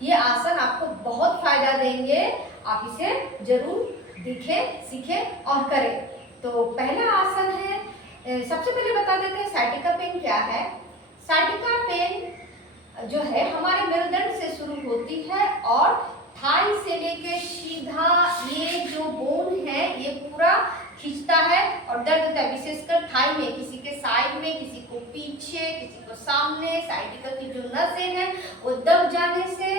ये आसन आपको बहुत फायदा देंगे। आप इसे जरूर दिखें, सीखें और करें। तो पहला आसन है, सबसे पहले बता देते हैं साइटिका पेन क्या है। साइटिका पेन जो है हमारे मेरुदंड से शुरू होती है और थाई से लेके सीधा ये जो बोन है ये पूरा खींचता है और दर्द होता है, विशेषकर थाई में, किसी के साइड में, किसी को पीछे, किसी को सामने। साइटिका की जो नसें हैं वो दब जाने से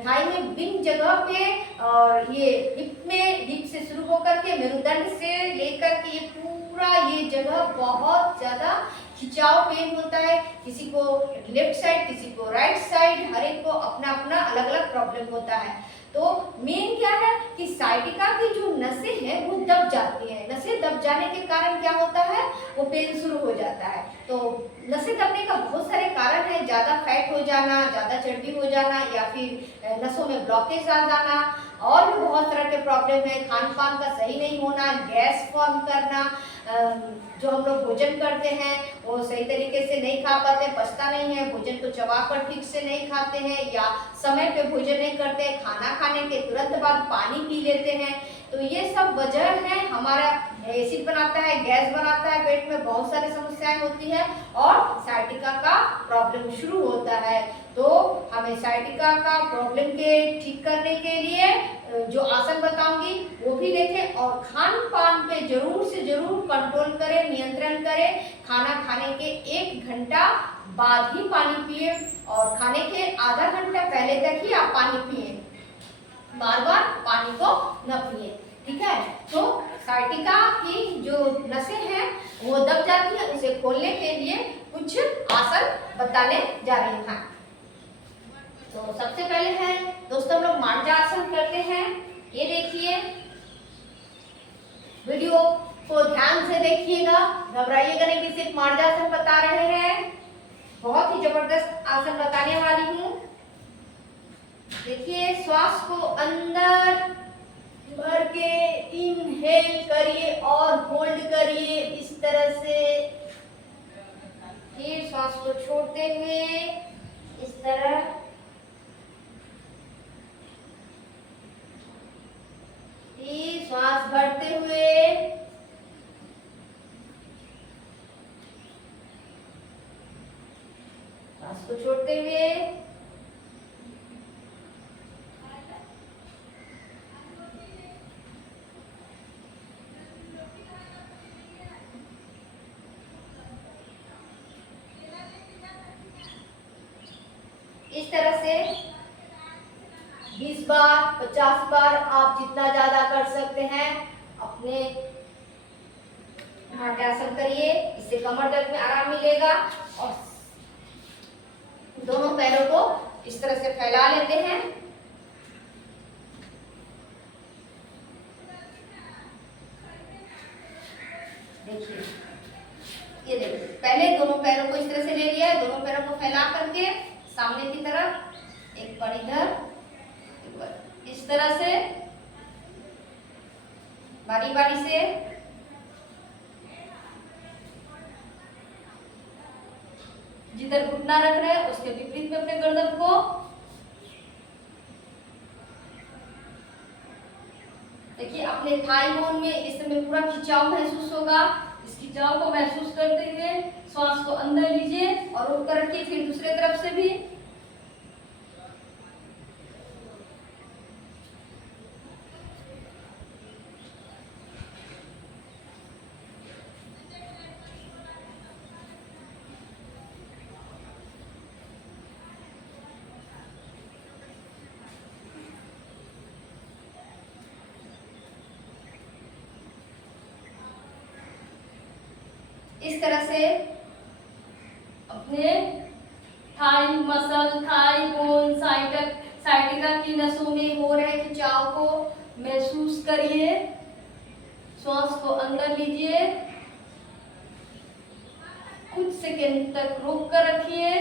थाई में विभिन्न जगह पे और ये हिप में, हिप से शुरू होकर के मेरुदंड से लेकर के ये पूरा ये जगह बहुत ज्यादा खिंचाव पेन होता है। किसी को लेफ्ट साइड, किसी को राइट साइड, हर एक को अपना अपना अलग अलग प्रॉब्लम होता है। तो मेन क्या है कि साइटिका की जो नसें हैं वो दब जाती हैं। नसें दब जाने के कारण क्या होता है, वो पेन शुरू हो जाता है। तो नसें दबने का बहुत सारे कारण है, ज्यादा फैट हो जाना, ज्यादा चर्बी हो जाना, या फिर नसों में ब्लॉकेज आ जाना, और भी बहुत तरह के प्रॉब्लम है। खान पान का सही नहीं होना, गैस फॉर्म करना, जो हम लोग भोजन करते हैं वो सही तरीके से नहीं खा पाते, पचता नहीं है, भोजन को चबाकर ठीक से नहीं खाते हैं, या समय पे भोजन नहीं करते, खाना खाने के तुरंत बाद पानी पी लेते हैं। तो ये सब वजह है, हमारा एसिड बनाता है, गैस बनाता है, पेट में बहुत सारी समस्याएं होती है और साइटिका का प्रॉब्लम शुरू होता है। तो हमें साइटिका का प्रॉब्लम के ठीक करने के लिए जो आसन बताऊंगी वो भी देखें, और खान पान पे जरूर से जरूर कंट्रोल करें, नियंत्रण करें। खाना खाने के 1 घंटा बाद ही पानी पिए और खाने के आधा घंटा पहले तक ही आप पानी पिए, बार बार पानी को न पिए, ठीक है। तो साइटिका की जो नसें हैं वो दब जाती है, उसे खोलने के लिए कुछ आसन बताने जा रही हूँ। तो सबसे पहले है दोस्तों, हम लोग मार्जासन करते हैं। ये देखिए, वीडियो को ध्यान से देखिएगा, घबराइएगा नहीं कि सिर्फ मार्जासन बता रहे हैं, बहुत ही जबरदस्त आसन बताने वाली हूँ। देखिए, श्वास को अंदर भर के इनहेल करिए और होल्ड करिए इस तरह से। फिर श्वास को छोड़ते हुए इस तरह, श्वास भरते हुए, श्वास को छोड़ते हुए, इस तरह से 20 बार, 50 बार, आप जितना ज्यादा कर सकते हैं अपने मार्जासन करिए। इससे कमर दर्द में आराम मिलेगा। और दोनों पैरों को इस तरह से फैला लेते हैं। देखिए, ये देखिए, पहले दोनों पैरों को इस तरह से ले लिया है, दोनों पैरों को फैला करके सामने की तरफ, एक बार इधर, इस तरह से बारी बारी से जिधर घुटना रख रहे हैं उसके विपरीत में अपने गर्दन को। देखिए, अपने थाई बोन में इस समय पूरा खिंचाव महसूस होगा। इस खिंचाव को महसूस करते हुए श्वास को अंदर लीजिए और ऊपर रखिए, फिर दूसरे तरफ से भी। इस तरह से अपने thigh muscle, thigh bone, sciatica की नसों में हो रहे खिंचाव को महसूस करिए। श्वास को अंदर लीजिए, कुछ सेकंड तक रोक कर रखिए।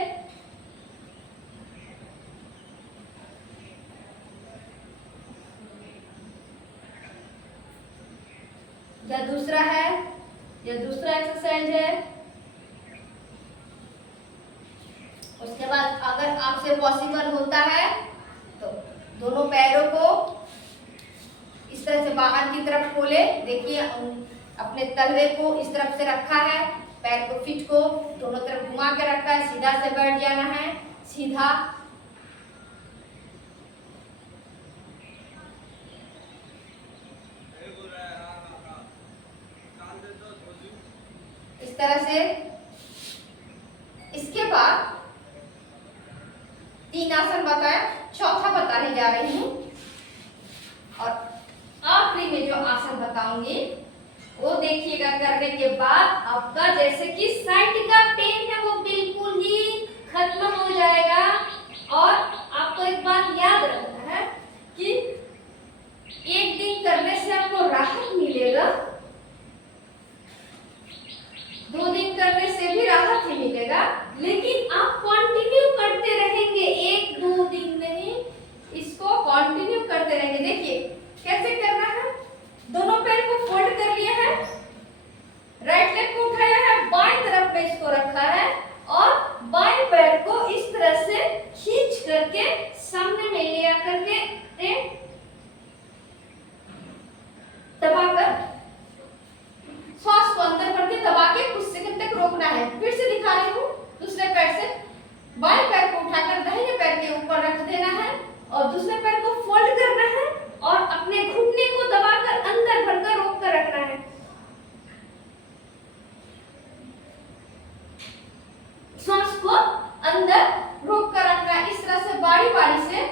यह दूसरा है, यह दूसरा एक्सरसाइज है। उसके बाद अगर आपसे पॉसिबल होता है दोनों पैरों को इस तरह से बाहर की तरफ खोले। देखिए अपने तलवे को इस तरफ से रखा है, पैर को फिट को दोनों तरफ घुमा के रखा है, सीधा से बैठ जाना है, सीधा। इस तरह से। इसके बाद 3 आसन बताया, चौथा बताने जा रही हूँ और आखिरी में जो आसन बताऊंगी वो देखिएगा। करने के बाद आपका जैसे कि साइटिका पेन है वो बिल्कुल ही खत्म हो जाएगा। और आपको एक बात याद रखना है कि एक दिन करने से आपको राहत मिलेगा, 2 दिन करने से भी राहत ही मिलेगा, लेकिन आप कंटिन्यू करते रहेंगे, 1-2 दिन नहीं, इसको कंटिन्यू करते रहेंगे। देखिए कैसे करना है। दोनों पैर को फोल्ड कर लिया है, राइट लेग को उठाया है, बाएं तरफ पे इसको रखा है और बाएं पैर को इस तरह से खींच करके सामने में ले आकर के दबाकर श्वास को अंदर भर के दबा के कुछ सेकंड तक रोकना है। फिर से दिखा रही हूँ। दूसरे पैर से बाएं पैर को उठाकर दाहिने पैर के ऊपर रख देना है और दूसरे पैर को फोल्ड करना है और अपने घुटने को दबाकर अंदर भरकर रोक कर रखना है। श्वास को अंदर रोक कर रखना है। इस तरह से बारी बारी से,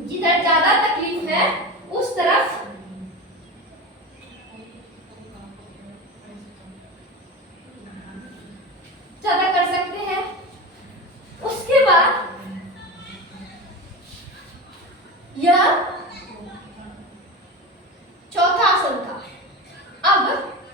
जिधर ज्यादा तकलीफ है उस तरफ ज्यादा कर सकते हैं। उसके बाद यह चौथा आसन था। अब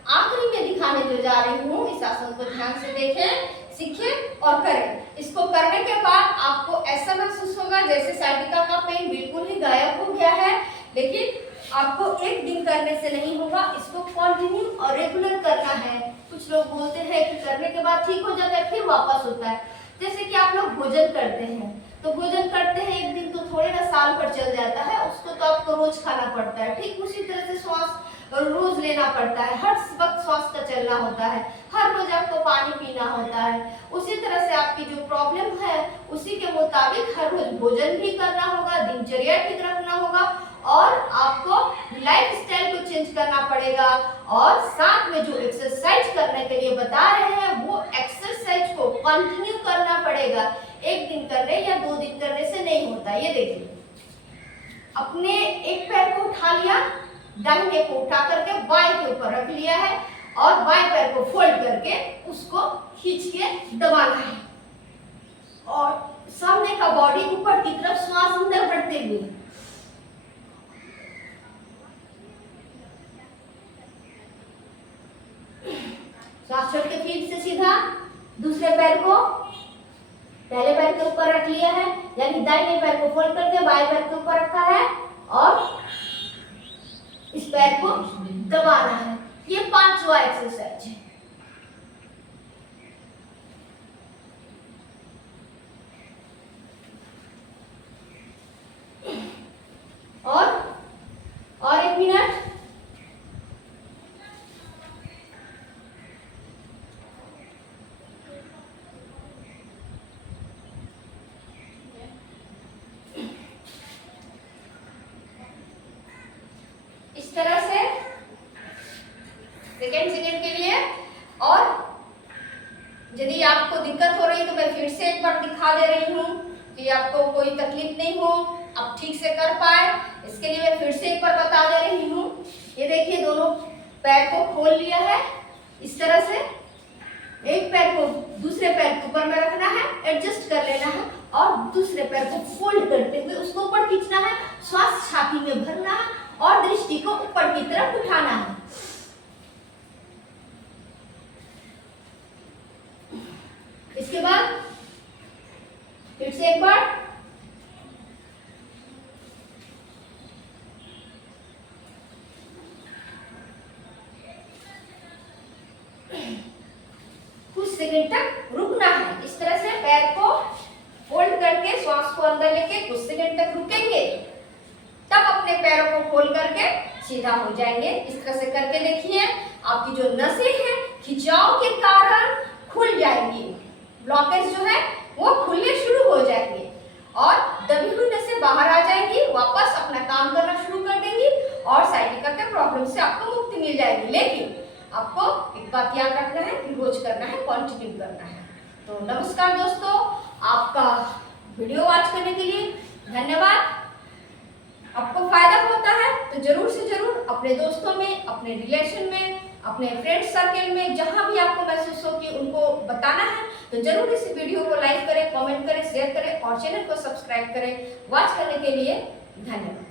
आखिरी में दिखाने जो जा रही हूँ, इस आसन को ध्यान से देखें, सीखें और करें। इसको करने के बाद आपको ऐसा महसूस होगा जैसे साइटिका का पेन बिल्कुल ही गायब हो गया है। लेकिन आपको एक दिन करने से नहीं होगा, इसको कंटिन्यू और रेगुलर करना है। कुछ लोग बोलते हैं कि करने के बाद ठीक हो जाता है, फिर वापस होता है। जैसे कि आप लोग भोजन करते हैं, तो भोजन करते हैं एक दिन तो थोड़े ना साल पर चल जाता है, उसको तो आपको रोज खाना पड़ता है। ठीक उसी तरह से श्वास रोज लेना पड़ता है, हर वक्त श्वास का चलना होता है, हर रोज आपको पानी पीना होता है। उसी तरह से आपकी जो प्रॉब्लम है उसी के मुताबिक हर रोज भोजन भी करना होगा, दिनचर्या ठीक रखना होगा और आपको लाइफस्टाइल को चेंज करना पड़ेगा। और साथ में जो एक्सरसाइज करने के लिए बता रहे हैं वो एक्सरसाइज को कंटिन्यू करना पड़ेगा। एक दिन करने या 2 दिन करने से नहीं होता। ये देखिए, अपने एक पैर को उठा लिया, दाहिने को उठा करके बाएं के ऊपर रख लिया है और बाएं पैर को फोल्ड करके उसको खींच के दबाना है और सामने का बॉडी ऊपर की तरफ श्वास अंदर भरते हुए। श्वास छोड़ के फिर से सीधा दूसरे पैर को पहले पैर के ऊपर रख लिया है, यानी दाहिने पैर को फोल्ड करके बाएं पैर के ऊपर रखा है और इस पैर को दबाना है। ये 5वां एक्सरसाइज है। और 1 मिनट। इस तरह से सेकंड के लिए। और यदि आपको दिक्कत हो रही तो मैं फिर से एक बार दिखा दे रही हूँ कि आपको कोई तकलीफ नहीं हो, आप ठीक से कर पाए। इसके लिए मैं फिर से एक बार बता दे रही हूँ। ये देखिए, दोनों पैर को खोल लिया है इस तरह से, एक पैर को दूसरे पैर के ऊपर में रखना है, एडजस्ट कर लेना है और दूसरे पैर को फोल्ड करते हुए उसको ऊपर खींचना है, श्वास छाती में भरना है और दृष्टि को ऊपर की तरफ उठाना है। इसके बाद फिर से एक बार कुछ सेकंड तक रुकना है। इस तरह से पैर को फोल्ड करके श्वास को अंदर लेके कुछ सेकंड तक रुकेंगे अपने पैरों को खोल करके सीधा हो जाएंगे। इस तरह से करके देखिए, आपकी जो नसें हैं खिंचाव के कारण खुल जाएंगी, ब्लॉकेज जो है वो खुलने शुरू हो जाएंगे और दबी हुई नसें बाहर आ जाएंगी, वापस अपना काम करना शुरू कर देंगी और साइटिका के प्रॉब्लम से आपको मुक्ति मिल जाएगी। लेकिन आपको एक बात याद रखना है कि रोज करना है, कंटिन्यू करना है। तो नमस्कार दोस्तों, आपका वीडियो वॉच करने के लिए धन्यवाद। आपको फायदा होता है तो जरूर से जरूर अपने दोस्तों में, अपने रिलेशन में, अपने फ्रेंड सर्कल में, जहां भी आपको महसूस हो कि उनको बताना है तो जरूर इस वीडियो को लाइक करें, कमेंट करें, शेयर करें और चैनल को सब्सक्राइब करें। वॉच करने के लिए धन्यवाद।